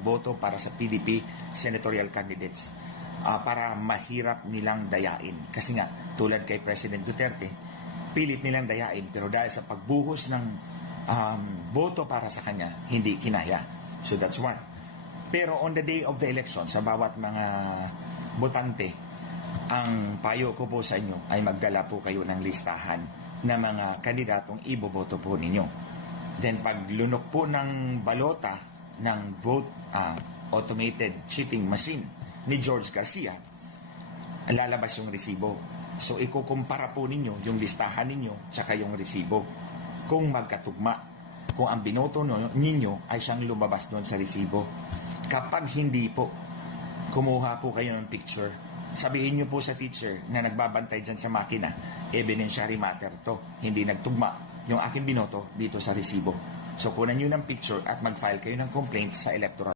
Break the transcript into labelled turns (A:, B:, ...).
A: boto para sa PDP senatorial candidates ah, para mahirap nilang dayain. Kasi nga, tulad kay President Duterte, pilit nilang dayain pero dahil sa pagbuhos ng um, boto para sa kanya, hindi kinaya. So that's one. Pero on the day of the election, sa bawat mga botante, ang payo ko po sa inyo ay magdala po kayo ng listahan ng mga kandidatong iboboto po ninyo. Then pag lunok po ng balota ng vote ah, automated cheating machine ni George Garcia, lalabas yung resibo. So ikukumpara po ninyo yung listahan ninyo tsaka yung resibo. Kung magkatugma, kung ang binoto no- ninyo ay siyang lumabas doon sa resibo. Kapag hindi po, kumuha po kayo ng picture. Sabihin niyo po sa teacher na nagbabantay dyan sa makina, evidentiary matter to. Hindi nagtugma yung aking binoto dito sa resibo. So kunan niyo ng picture at mag-file kayo ng complaint sa electoral